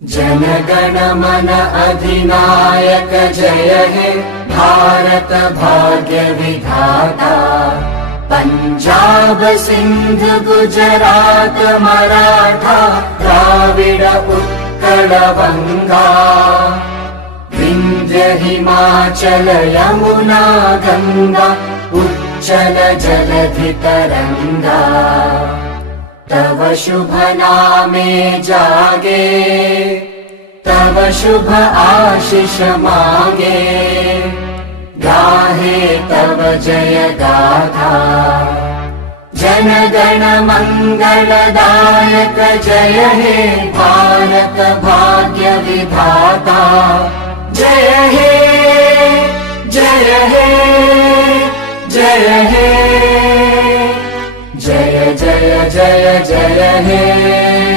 जनगण मन अधिनायक जय हे भारत भाग्य विधाता। पंजाब सिंध गुजरात मराठा द्राविड उत्कल बंगा। विंध्य हिमाचल यमुना गंगा उच्चल जलधि तरंगा। तव शुभ नामे जागे तव शुभ आशीष मांगे। गाहे तव जय गाथा जनगण मंगलदायक जय हे भारत भाग्य विधाता। जय हे जय हे जय हे जय जय जय जय हे।